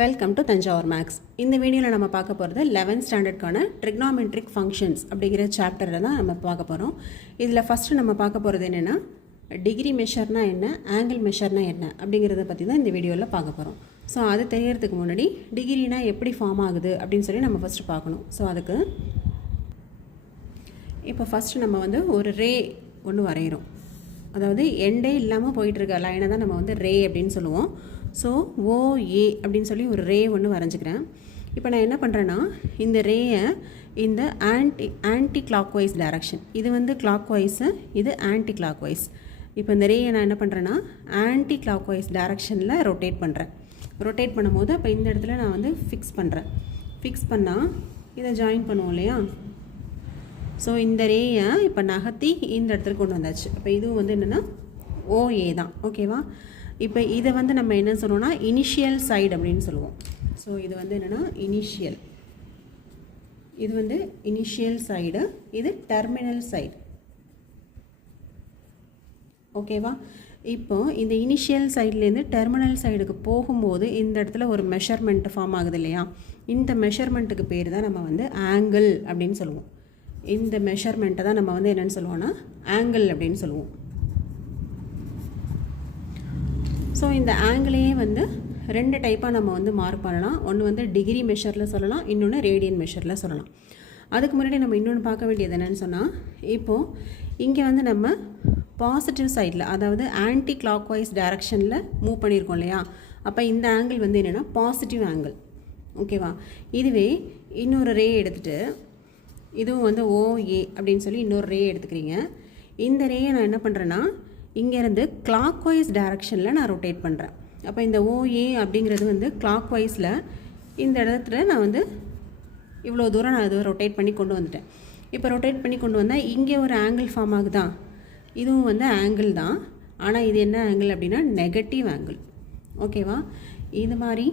Welcome to Thanjavur maths. இந்த வீடியோவில் நம்ம பார்க்க போகிறது 11th ஸ்டாண்டர்டுக்கான ட்ரிக்னாமெட்ரிக் ஃபங்க்ஷன்ஸ் அப்படிங்கிற சாப்டரில் தான் நம்ம பார்க்க போகிறோம். இதில் ஃபஸ்ட்டு நம்ம பார்க்க போகிறது என்னென்னா டிகிரி மெஷர்னா என்ன, ஆங்கிள் மெஷர்னா என்ன அப்படிங்கிறத பற்றி தான் இந்த வீடியோவில் பார்க்க போகிறோம். ஸோ அது தெரியறதுக்கு முன்னாடி டிகிரினா எப்படி ஃபார்ம் ஆகுது அப்படின்னு சொல்லி நம்ம ஃபஸ்ட்டு பார்க்கணும். ஸோ அதுக்கு இப்போ ஃபஸ்ட்டு நம்ம வந்து ஒரு ரே ஒன்று வரைகிறோம். அதாவது எண்டே இல்லாமல் போயிட்டுருக்க லைனை தான் நம்ம வந்து ரே அப்படின்னு சொல்லுவோம். ஸோ ஓஏ அப்படின்னு சொல்லி ஒரு ரே ஒன்று வரைஞ்சிக்கிறேன். இப்போ நான் என்ன பண்ணுறேன்னா இந்த ரேயை இந்த ஆன்டி கிளாக் வைஸ் டைரக்ஷன், இது வந்து கிளாக் வைஸு, இது ஆன்டி கிளாக் வைஸ். இப்போ இந்த ரேயை நான் என்ன பண்ணுறேன்னா ஆன்டி கிளாக் வைஸ் டைரக்ஷனில் ரொட்டேட் பண்ணுறேன். ரொட்டேட் பண்ணும்போது அப்போ இந்த இடத்துல நான் வந்து ஃபிக்ஸ் பண்ணுறேன். ஃபிக்ஸ் பண்ணால் இதை ஜாயின் பண்ணுவோம் இல்லையா. ஸோ இந்த ரேயை இப்போ நகர்த்தி இந்த இடத்துக்கு கொண்டு வந்தாச்சு. அப்போ இதுவும் வந்து என்னென்னா ஓஏ தான். ஓகேவா. இப்போ இதை வந்து நம்ம என்ன சொல்லுவோம்னா இனிஷியல் சைடு அப்படின்னு சொல்லுவோம். ஸோ இது வந்து என்னென்னா இனிஷியல், இது வந்து இனிஷியல் சைடு, இது டெர்மினல் சைடு. ஓகேவா. இப்போ இந்த இனிஷியல் சைட்லேருந்து டெர்மினல் சைடுக்கு போகும்போது இந்த இடத்துல ஒரு மெஷர்மெண்ட் ஃபார்ம் ஆகுது இல்லையா. இந்த மெஷர்மெண்ட்டுக்கு பேர் தான் நம்ம வந்து ஆங்கிள் அப்படின்னு சொல்லுவோம். இந்த மெஷர்மெண்ட்டை தான் நம்ம வந்து என்னென்னு சொல்லுவோம்னா ஆங்கிள் அப்படின்னு சொல்லுவோம். ஸோ இந்த ஆங்கிளையே வந்து ரெண்டு டைப்பாக நம்ம வந்து மார்க் பண்ணலாம். ஒன்று வந்து டிகிரி மெஷரில் சொல்லலாம், இன்னொன்று ரேடியன் மெஷரில் சொல்லலாம். அதுக்கு முன்னாடி நம்ம இன்னொன்று பார்க்க வேண்டியது என்னென்னு சொன்னால், இப்போது இங்கே வந்து நம்ம பாசிட்டிவ் சைடில், அதாவது ஆன்டி கிளாக் வைஸ் டைரக்ஷனில் மூவ் பண்ணியிருக்கோம் இல்லையா. அப்போ இந்த ஆங்கிள் வந்து என்னென்னா பாசிட்டிவ் ஆங்கிள். ஓகேவா. இதுவே இன்னொரு ரே எடுத்துகிட்டு, இதுவும் வந்து ஓஏ அப்படின்னு சொல்லி இன்னொரு ரே எடுத்துக்கிறீங்க. இந்த ரேயை நான் என்ன பண்ணுறேன்னா இங்கேருந்து கிளாக் வைஸ் டைரக்ஷனில் நான் ரொட்டேட் பண்ணுறேன். அப்போ இந்த ஓஏ அப்படிங்கிறது வந்து கிளாக் வைஸில் இந்த இடத்துல நான் வந்து இவ்வளோ தூரம் நான் இது ரொட்டேட் பண்ணி கொண்டு வந்துட்டேன். இப்போ ரொட்டேட் பண்ணி கொண்டு வந்தால் இங்கே ஒரு ஆங்கிள் ஃபார்ம் ஆகுதா. இதுவும் வந்து ஆங்கிள் தான், ஆனால் இது என்ன ஆங்கிள் அப்படின்னா நெகட்டிவ் ஆங்கிள். ஓகேவா. இது மாதிரி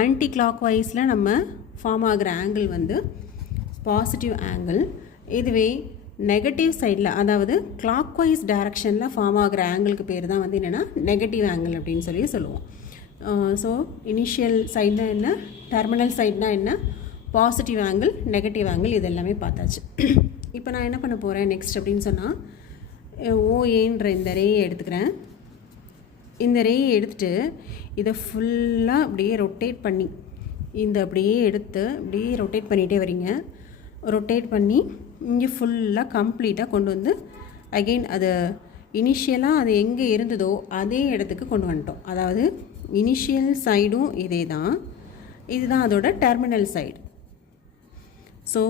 ஆன்டி கிளாக் வைஸில் நம்ம ஃபார்ம் ஆகிற ஆங்கிள் வந்து பாசிட்டிவ் ஆங்கிள். இதுவே நெகட்டிவ் சைடில், அதாவது கிளாக் வைஸ் டைரக்ஷனில் ஃபார்ம் ஆகிற ஆங்கிளுக்கு பேர் தான் வந்து என்னென்னா நெகட்டிவ் ஆங்கிள் அப்படின்னு சொல்லி சொல்லுவோம். ஸோ இனிஷியல் சைட்னா என்ன, டெர்மினல் சைட்னா என்ன, பாசிட்டிவ் ஆங்கிள், நெகட்டிவ் ஆங்கிள், இது எல்லாமே பார்த்தாச்சு. இப்போ நான் என்ன பண்ண போகிறேன் நெக்ஸ்ட் அப்படின்னு சொன்னால் ஓஏன்ற இந்த ரேயை எடுத்துக்கிறேன். இந்த ரேயை எடுத்துகிட்டு இதை ஃபுல்லாக அப்படியே ரொட்டேட் பண்ணி, இந்த அப்படியே எடுத்து அப்படியே ரொட்டேட் பண்ணிகிட்டே வரீங்க. ரொட்டேட் பண்ணி இங்கே ஃபுல்லாக கம்ப்ளீட்டாக கொண்டு வந்து அகெயின் அது இனிஷியலாக அது எங்கே இருந்ததோ அதே இடத்துக்கு கொண்டு வந்துட்டோம். அதாவது இனிஷியல் சைடும் இதே தான், இதுதான் அதோட டெர்மினல் சைடு. ஸோ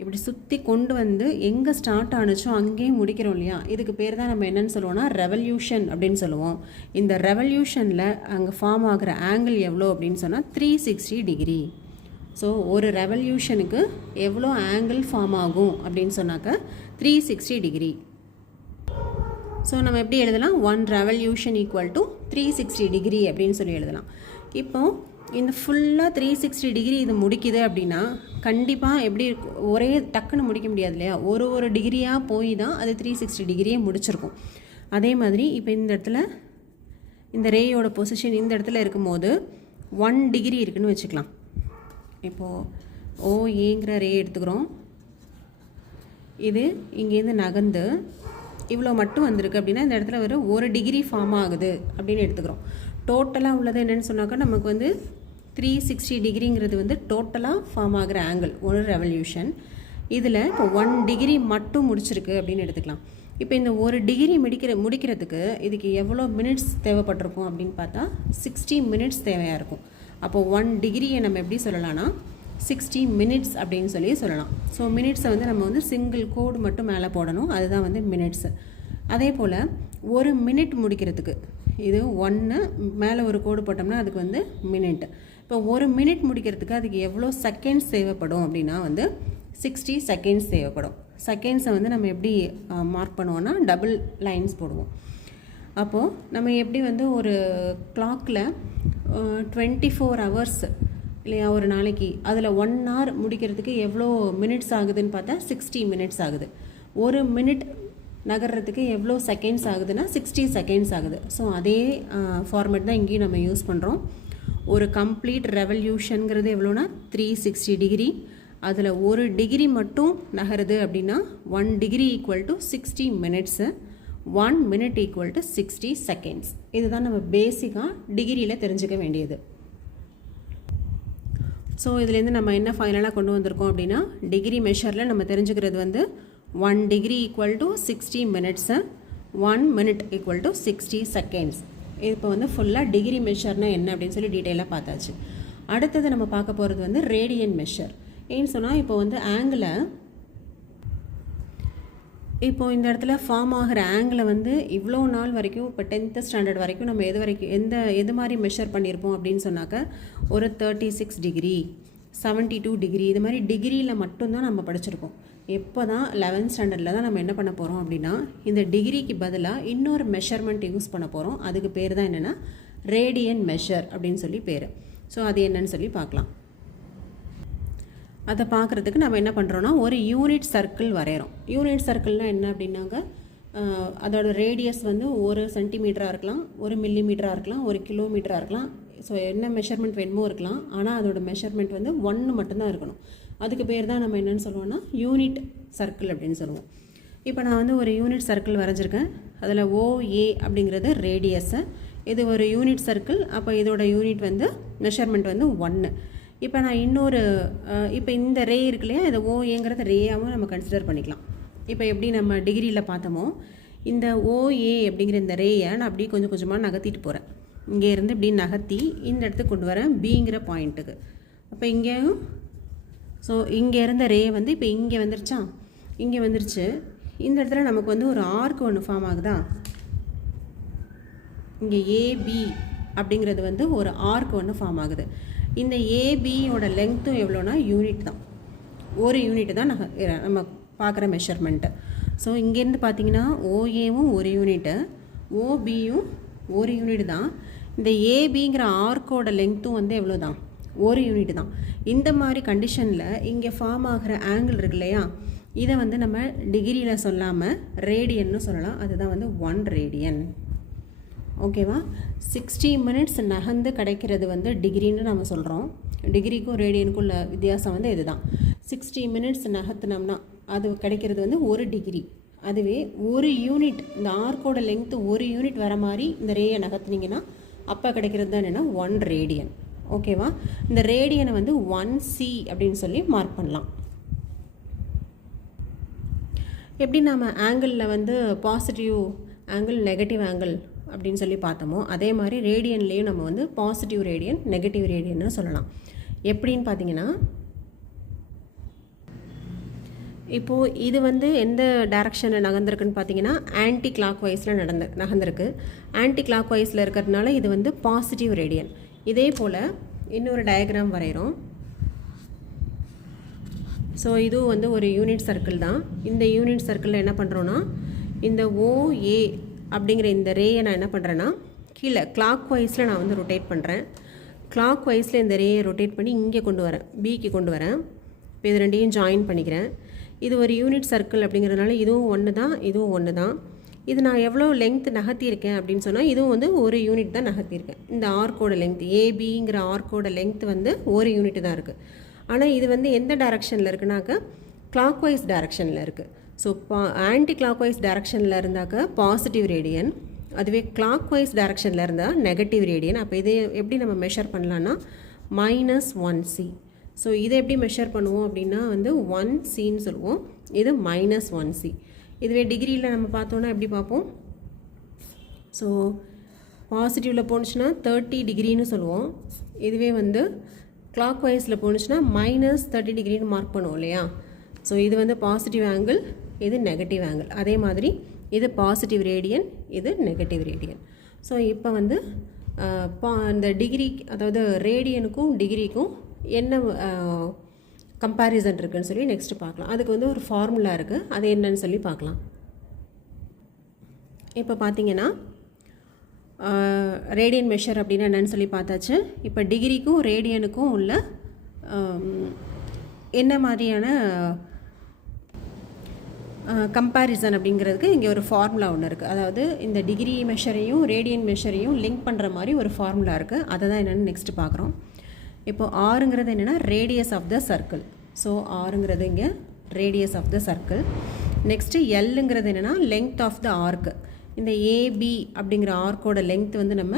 இப்படி சுற்றி கொண்டு வந்து எங்கே ஸ்டார்ட் ஆணுச்சோ அங்கேயும் முடிக்கிறோம் இல்லையா. இதுக்கு பேர் தான் நம்ம என்னென்னு சொல்லுவோம்னா ரெவல்யூஷன் அப்படின்னு சொல்லுவோம். இந்த ரெவல்யூஷனில் அங்கே ஃபார்ம் ஆகிற ஆங்கிள் எவ்வளோ அப்படின்னு சொன்னால் 360 டிகிரி. ஸோ ஒரு ரெவல்யூஷனுக்கு எவ்வளோ ஆங்கிள் ஃபார்ம் ஆகும் அப்படின்னு சொன்னாக்க 360 டிகிரி. ஸோ நம்ம எப்படி எழுதலாம், 1 ரெவல்யூஷன் ஈக்குவல் டு 360 டிகிரி அப்படின்னு சொல்லி எழுதலாம். இப்போது இந்த ஃபுல்லாக 360 டிகிரி இது முடிக்குது அப்படின்னா கண்டிப்பாக எப்படி ஒரே டக்குன்னு முடிக்க முடியாது இல்லையா. ஒரு டிகிரியாக போய் தான் அது 360 டிகிரியே முடிச்சிருக்கும். அதே மாதிரி இப்போ இந்த இடத்துல இந்த ரேயோட பொசிஷன் இந்த இடத்துல இருக்கும்போது 1 டிகிரி இருக்குதுன்னு வச்சுக்கலாம். இப்போது ஓஏங்கிற ரே எடுத்துக்கிறோம். இது இங்கேருந்து நகர்ந்து இவ்வளோ மட்டும் வந்திருக்கு அப்படின்னா இந்த இடத்துல ஒரு டிகிரி ஃபார்ம் ஆகுது அப்படின்னு எடுத்துக்கிறோம். டோட்டலாக உள்ளது என்னென்னு சொன்னாக்கா நமக்கு வந்து 360 டிகிரிங்கிறது வந்து டோட்டலாக ஃபார்ம் ஆகிற ஆங்கிள் ஒரு ரெவல்யூஷன். இதில் இப்போ 1 டிகிரி மட்டும் முடிச்சிருக்கு அப்படின்னு எடுத்துக்கலாம். இப்போ இந்த ஒரு டிகிரி முடிக்கிறதுக்கு இதுக்கு எவ்வளோ மினிட்ஸ் தேவைப்பட்டிருக்கும் அப்படின்னு பார்த்தா 60 மினிட்ஸ் தேவையாக இருக்கும். அப்போது 1 டிகிரியை நம்ம எப்படி சொல்லலாம்னா 60 மினிட்ஸ் அப்படின்னு சொல்லி சொல்லலாம். ஸோ மினிட்ஸை வந்து நம்ம வந்து சிங்கிள் கோடு மட்டும் மேலே போடணும், அதுதான் வந்து மினிட்ஸு. அதே போல் ஒரு மினிட் முடிக்கிறதுக்கு இது 1 மேலே ஒரு கோடு போட்டோம்னா அதுக்கு வந்து மினிட். இப்போ ஒரு மினிட் முடிக்கிறதுக்கு அதுக்கு எவ்வளோ செகண்ட்ஸ் தேவைப்படும் அப்படின்னா வந்து 60 செகண்ட்ஸ் தேவைப்படும். செகண்ட்ஸை வந்து நம்ம எப்படி மார்க் பண்ணுவோன்னா டபுள் லைன்ஸ் போடுவோம். அப்போது நம்ம எப்படி வந்து ஒரு கிளாக்கில் 24 ஹவர்ஸ் இல்லையா ஒரு நாளைக்கு, அதில் 1 hour முடிக்கிறதுக்கு எவ்வளோ மினிட்ஸ் ஆகுதுன்னு பார்த்தா 60 மினிட்ஸ் ஆகுது. ஒரு மினிட் நகர்றதுக்கு எவ்வளோ செகண்ட்ஸ் ஆகுதுன்னா 60 செகண்ட்ஸ் ஆகுது. ஸோ அதே ஃபார்மேட் தான் இங்கேயும் நம்ம யூஸ் பண்ணுறோம். ஒரு கம்ப்ளீட் ரெவல்யூஷனுங்கிறது எவ்வளோனா 360 டிகிரி. அதில் ஒரு டிகிரி மட்டும் நகருது அப்படின்னா 1 degree equal to 60 minutes, 1 minute equal to 60 seconds. இதுதான் நம்ம பேசிக்காக டிகிரியில் தெரிஞ்சுக்க வேண்டியது. ஸோ இதுலேருந்து நம்ம என்ன ஃபைனலாக கொண்டு வந்திருக்கோம் அப்படின்னா, டிகிரி மெஷரில் நம்ம தெரிஞ்சுக்கிறது வந்து 1 degree equal to 60 minutes, 1 minute equal to 60 seconds. இப்போ வந்து ஃபுல்லாக டிகிரி மெஷர்னால் என்ன அப்படின்னு சொல்லி டீட்டெயிலாக பார்த்தாச்சு. அடுத்தது நம்ம பார்க்க போகிறது வந்து ரேடியன் மெஷர். ஏன்னு சொன்னால் இப்போ வந்து ஆங்கிளை, இப்போது இந்த இடத்துல ஃபார்ம் ஆகிற ஆங்கிளை வந்து இவ்வளோ நாள் வரைக்கும், இப்போ 10th ஸ்டாண்டர்ட் வரைக்கும் நம்ம எது மாதிரி மெஷர் பண்ணியிருப்போம் அப்படின்னு சொன்னாக்க ஒரு 36 டிகிரி, 72 டிகிரி, இது மாதிரி டிகிரியில் மட்டும்தான் நம்ம படிச்சிருக்கோம். எப்போ தான் 11th ஸ்டாண்டர்டில் தான் நம்ம என்ன பண்ண போகிறோம் அப்படின்னா, இந்த டிகிரிக்கு பதிலாக இன்னொரு மெஷர்மெண்ட் யூஸ் பண்ண போகிறோம். அதுக்கு பேர் தான் என்னென்னா ரேடியன் மெஷர் அப்படின்னு சொல்லி பேர். ஸோ அது என்னன்னு சொல்லி பார்க்கலாம். அதை பார்க்குறதுக்கு நம்ம என்ன பண்ணுறோன்னா, ஒரு யூனிட் சர்க்கிள் வரைகிறோம். யூனிட் சர்க்கிள்னால் என்ன அப்படின்னாங்க, அதோட ரேடியஸ் வந்து 1 சென்டிமீட்டராக இருக்கலாம், 1 மில்லிமீட்டராக இருக்கலாம், 1 கிலோமீட்டராக இருக்கலாம். ஸோ என்ன மெஷர்மெண்ட் வேணுமோ இருக்கலாம். ஆனால் அதோட மெஷர்மெண்ட் வந்து 1 மட்டும்தான் இருக்கணும். அதுக்கு பேர் தான் நம்ம என்னென்னு சொல்லுவோம்னா யூனிட் சர்க்கிள் அப்படின்னு சொல்லுவோம். இப்போ நான் வந்து ஒரு யூனிட் சர்க்கிள் வரைஞ்சிருக்கேன். அதில் OA அப்படிங்கிறது ரேடியஸு. இது ஒரு யூனிட் சர்க்கிள். அப்போ இதோட யூனிட் வந்து மெஷர்மெண்ட் வந்து 1. இப்போ நான் இன்னொரு இப்போ இந்த ரே இருக்கு இல்லையா, இதை OAங்கிறத ரேயாகவும் நம்ம கன்சிடர் பண்ணிக்கலாம். இப்போ எப்படி நம்ம டிகிரியில் பார்த்தோமோ, இந்த OA அப்படிங்கிற இந்த ரேயை நான் அப்படியே கொஞ்சம் கொஞ்சமாக நகர்த்திட்டு போகிறேன். இங்கேருந்து இப்படி நகர்த்தி இந்த இடத்துக்கு கொண்டு வரேன் Bங்கிற பாயிண்ட்டுக்கு. அப்போ இங்கேயும் ஸோ இங்கே இருந்த ரே வந்து இப்போ இங்கே வந்துருச்சா, இங்கே வந்துருச்சு. இந்த இடத்துல நமக்கு வந்து ஒரு ஆர்க் ஒன்று ஃபார்ம் ஆகுதா. இங்கே AB அப்படிங்கிறது வந்து ஒரு ஆர்க் ஒன்று ஃபார்ம் ஆகுது. இந்த ABயோட லெங்க்த்தும் எவ்வளோனா யூனிட் தான், ஒரு யூனிட் தான் நம்ம பார்க்குற மெஷர்மெண்ட்டு. ஸோ இங்கேருந்து பார்த்தீங்கன்னா OAவும் ஒரு யூனிட்டு, OBயும் ஒரு யூனிட் தான். இந்த ABங்கிற ஆர்க்கோட லெங்க்த்தும் வந்து எவ்வளோ தான், ஒரு யூனிட் தான். இந்த மாதிரி கண்டிஷனில் இங்கே ஃபார்ம் ஆகிற ஆங்கிள் இருக்கு இல்லையா, இதை வந்து நம்ம டிகிரியில் சொல்லாமல் ரேடியன்னு சொல்லலாம். அதுதான் வந்து 1 ரேடியன். ஓகேவா. 60 மினிட்ஸ் நகர்ந்து கிடைக்கிறது வந்து டிகிரின்னு நம்ம சொல்கிறோம். டிகிரிக்கும் ரேடியனுக்கும் உள்ள வித்தியாசம் வந்து இதுதான். 60 மினிட்ஸ் நகர்த்தினோம்னா அது கிடைக்கிறது வந்து 1 டிகிரி. அதுவே ஒரு யூனிட், இந்த ஆர்க்கோட லெங்க்த்து ஒரு யூனிட் வர மாதிரி இந்த ரேயை நகர்த்தினீங்கன்னா அப்போ கிடைக்கிறது தான் என்னென்னா 1 ரேடியன். ஓகேவா. இந்த ரேடியனை வந்து 1C அப்படின்னு சொல்லி மார்க் பண்ணலாம். எப்படி நம்ம ஆங்கிளில் வந்து பாசிட்டிவ் ஆங்கிள், நெகட்டிவ் ஆங்கிள் அப்படின்னு சொல்லி பார்த்தோமோ, அதே மாதிரி ரேடியன்லேயும் நம்ம வந்து பாசிட்டிவ் ரேடியன், நெகட்டிவ் ரேடியன்னு சொல்லலாம். எப்படின்னு பார்த்தீங்கன்னா, இப்போது இது வந்து எந்த டைரக்ஷனில் நகர்ந்துருக்குன்னு பார்த்தீங்கன்னா ஆன்டி கிளாக் வைஸில் நகர்ந்துருக்கு. ஆன்டி கிளாக் வைஸில் இருக்கிறதுனால இது வந்து பாசிட்டிவ் ரேடியன். இதே போல் இன்னொரு டயக்ராம் வரைகிறோம். ஸோ இதுவும் வந்து ஒரு யூனிட் சர்க்கிள் தான். இந்த யூனிட் சர்க்கிளில் என்ன பண்ணுறோன்னா, இந்த OA அப்படிங்கிற இந்த ரேயை நான் என்ன பண்ணுறேன்னா கீழே கிளாக் வைஸில் நான் வந்து ரொட்டேட் பண்ணுறேன். கிளாக் வைஸில் இந்த ரேயை ரொட்டேட் பண்ணி இங்கே கொண்டு வரேன், Bக்கு கொண்டு வரேன். இப்போ இது ரெண்டையும் ஜாயின் பண்ணிக்கிறேன். இது ஒரு யூனிட் சர்க்கிள் அப்படிங்கிறதுனால இதுவும் 1 தான், இதுவும் 1 தான். இது நான் எவ்வளோ லெங்க்த் நகர்த்தியிருக்கேன் அப்படின்னு சொன்னால் இதுவும் வந்து ஒரு யூனிட் தான் நகர்த்தியிருக்கேன். இந்த ஆர்க்கோட லெங்க்த், ABங்கிற ஆர்க்கோட லெங்க்த் வந்து ஒரு யூனிட் தான் இருக்குது. ஆனால் இது வந்து எந்த டைரக்ஷனில் இருக்குனாக்க கிளாக் வைஸ் டைரக்ஷனில் இருக்குது. ஸோ ஆன்டி கிளாக் வைஸ் டைரக்ஷனில் இருந்தாக்க பாசிட்டிவ் ரேடியன், அதுவே கிளாக் வைஸ் டைரக்ஷனில் இருந்தால் நெகட்டிவ் ரேடியன். அப்போ இதை எப்படி நம்ம மெஷர் பண்ணலான்னா -1C. ஸோ இதை எப்படி மெஷர் பண்ணுவோம் அப்படின்னா வந்து 1Cன்னு சொல்லுவோம், இது -1C. இதுவே டிகிரியில் நம்ம பார்த்தோன்னா எப்படி பார்ப்போம். ஸோ பாசிட்டிவில் போணுச்சுன்னா 30 டிகிரின்னு சொல்லுவோம். இதுவே வந்து கிளாக் வைஸில் போணுச்சுன்னா -30 டிகிரின்னு மார்க் பண்ணுவோம் இல்லையா. ஸோ இது வந்து பாசிட்டிவ் ஆங்கிள், இது நெகட்டிவ் ஆங்கிள். அதே மாதிரி இது பாசிட்டிவ் ரேடியன், இது நெகட்டிவ் ரேடியன். ஸோ இப்போ வந்து இந்த டிகிரி, அதாவது ரேடியனுக்கும் டிகிரிக்கும் என்ன கம்பேரிசன் இருக்குதுன்னு சொல்லி நெக்ஸ்ட்டு பார்க்கலாம். அதுக்கு வந்து ஒரு ஃபார்முலா இருக்குது, அது என்னன்னு சொல்லி பார்க்கலாம். இப்போ பார்த்தீங்கன்னா ரேடியன் மெஷர் அப்படின்னா என்னன்னு சொல்லி பார்த்தாச்சு. இப்போ டிகிரிக்கும் ரேடியனுக்கும் உள்ள என்ன மாதிரியான கம்பேரிசன் அப்படிங்கிறதுக்கு இங்கே ஒரு ஃபார்முலா ஒன்று இருக்குது. அதாவது இந்த டிகிரி மெஷரையும் ரேடியன் மெஷரையும் லிங்க் பண்ணுற மாதிரி ஒரு ஃபார்முலா இருக்குது. அதை தான் என்னென்னு நெக்ஸ்ட் பார்க்குறோம். இப்போது ஆருங்கிறது என்னென்னா radius of the circle. So ஆருங்கிறது இங்கே radius of the circle. Next எல்லுங்கிறது என்னென்னா லெங்த் ஆஃப் த ஆர்க்கு. இந்த ஏபி அப்படிங்கிற ஆர்க்கோட லெங்த் வந்து நம்ம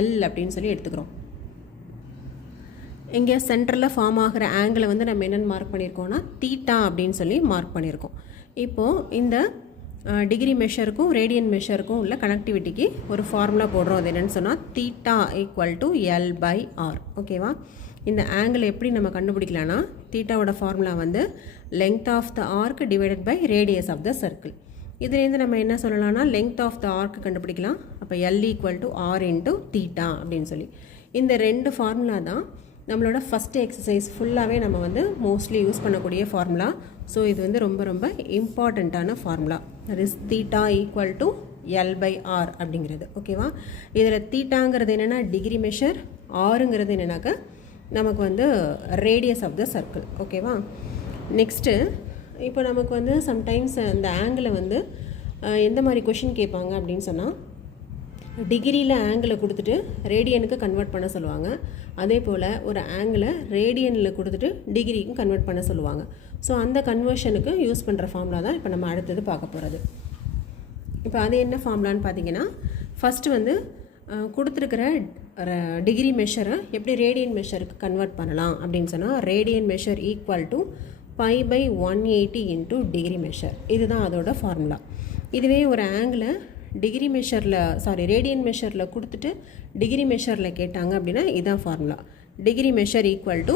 எல் அப்படின்னு சொல்லி எடுத்துக்கிறோம். இங்கே சென்டரில் ஃபார்ம் ஆகிற ஆங்கிளை வந்து நம்ம என்னென்னு மார்க் பண்ணியிருக்கோம்னா தீட்டா அப்படின்னு சொல்லி மார்க் பண்ணியிருக்கோம். இப்போது இந்த டிகிரி மெஷருக்கும் ரேடியன் மெஷருக்கும் உள்ள கனெக்டிவிட்டிக்கு ஒரு ஃபார்முலா போடுறோம். அது என்னென்னு சொன்னால் theta equal to L by R. ஓகேவா? இந்த ஆங்கிள் எப்படி நம்ம கண்டுபிடிக்கலாம்னா தீட்டாவோட ஃபார்முலா வந்து length of the arc divided by radius of the circle. இதுலேருந்து நம்ம என்ன சொல்லலாம்னா லெங்த் ஆஃப் த ஆர்க் கண்டுபிடிக்கலாம். அப்போ L equal to R into theta அப்படின்னு சொல்லி இந்த ரெண்டு ஃபார்முலா தான் நம்மளோட ஃபஸ்ட்டு எக்ஸசைஸ் ஃபுல்லாகவே நம்ம வந்து மோஸ்ட்லி யூஸ் பண்ணக்கூடிய ஃபார்முலா. ஸோ இது வந்து ரொம்ப ரொம்ப இம்பார்ட்டண்ட்டான formula. That is theta equal to L by R அப்படிங்கிறது. ஓகேவா? இதில் தீட்டாங்கிறது என்னென்னா டிகிரி மெஷர், ஆருங்கிறது என்னென்னாக்கா நமக்கு வந்து ரேடியஸ் ஆஃப் த சர்க்கிள். ஓகேவா? நெக்ஸ்ட்டு இப்போ நமக்கு வந்து சம்டைம்ஸ் அந்த ஆங்கிளை வந்து எந்த மாதிரி கொஷின் கேட்பாங்க அப்படின்னு சொன்னால் டிகிரியில் ஆங்கிளை கொடுத்துட்டு ரேடியனுக்கு கன்வெர்ட் பண்ண சொல்லுவாங்க. அதே போல் ஒரு ஆங்கிளை ரேடியனில் கொடுத்துட்டு டிகிரிக்கும் கன்வெர்ட் பண்ண சொல்லுவாங்க. ஸோ அந்த கன்வர்ஷனுக்கு யூஸ் பண்ணுற ஃபார்முலா தான் இப்போ நம்ம அடுத்தது பார்க்க போகிறது. இப்போ அது என்ன ஃபார்முலான்னு பார்த்தீங்கன்னா ஃபஸ்ட்டு வந்து கொடுத்துருக்கிற டிகிரி மெஷரை எப்படி ரேடியன் மெஷருக்கு கன்வெர்ட் பண்ணலாம் அப்படின்னு சொன்னால் radian measure equal to pi by 180 into degree measure. இதுதான் அதோட ஃபார்முலா. இதுவே ஒரு ஆங்கிளை டிகிரி மெஷரில் ரேடியன் மெஷரில் கொடுத்துட்டு டிகிரி மெஷரில் கேட்டாங்க அப்படின்னா இதுதான் formula. Degree measure equal to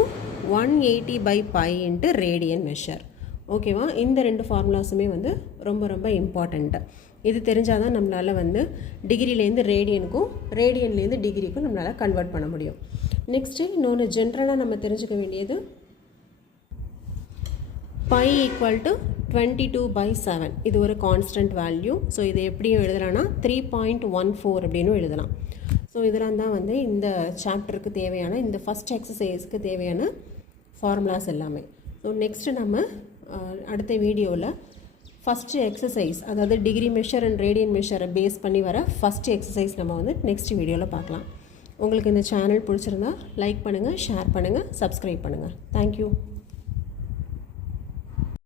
180 by pi into radian measure. ஓகேவா? இந்த ரெண்டு ஃபார்முலாஸுமே வந்து ரொம்ப ரொம்ப இம்பார்ட்டண்ட்டு. இது தெரிஞ்சால் தான் நம்மளால் வந்து டிகிரிலேருந்து ரேடியனுக்கும் ரேடியன்லேருந்து டிகிரிக்கும் நம்மளால் கன்வெர்ட் பண்ண முடியும். நெக்ஸ்ட்டு இன்னொன்று ஜென்ரலாக நம்ம தெரிஞ்சுக்க வேண்டியது பை ஈக்குவல் டு 22/7. இது ஒரு கான்ஸ்டன்ட் வேல்யூ. ஸோ இதை எப்படியும் எழுதலாம்னா 3.14 அப்படின்னு எழுதலாம். ஸோ இதெல்லாம் தான் வந்து இந்த சாப்டருக்கு தேவையான இந்த ஃபஸ்ட் எக்ஸசைஸ்க்கு தேவையான ஃபார்முலாஸ் எல்லாமே. ஸோ நெக்ஸ்ட்டு நம்ம அடுத்த வீடியோவில் ஃபஸ்ட்டு எக்ஸசைஸ், அதாவது டிகிரி மெஷர் அண்ட் ரேடியன் மெஷரை பேஸ் பண்ணி வர ஃபஸ்ட்டு எக்ஸசைஸ் நம்ம வந்து நெக்ஸ்ட் வீடியோவில் பார்க்கலாம். உங்களுக்கு இந்த சேனல் பிடிச்சிருந்தா லைக் பண்ணுங்கள், ஷேர் பண்ணுங்கள், சப்ஸ்கிரைப் பண்ணுங்கள். தேங்க்யூ.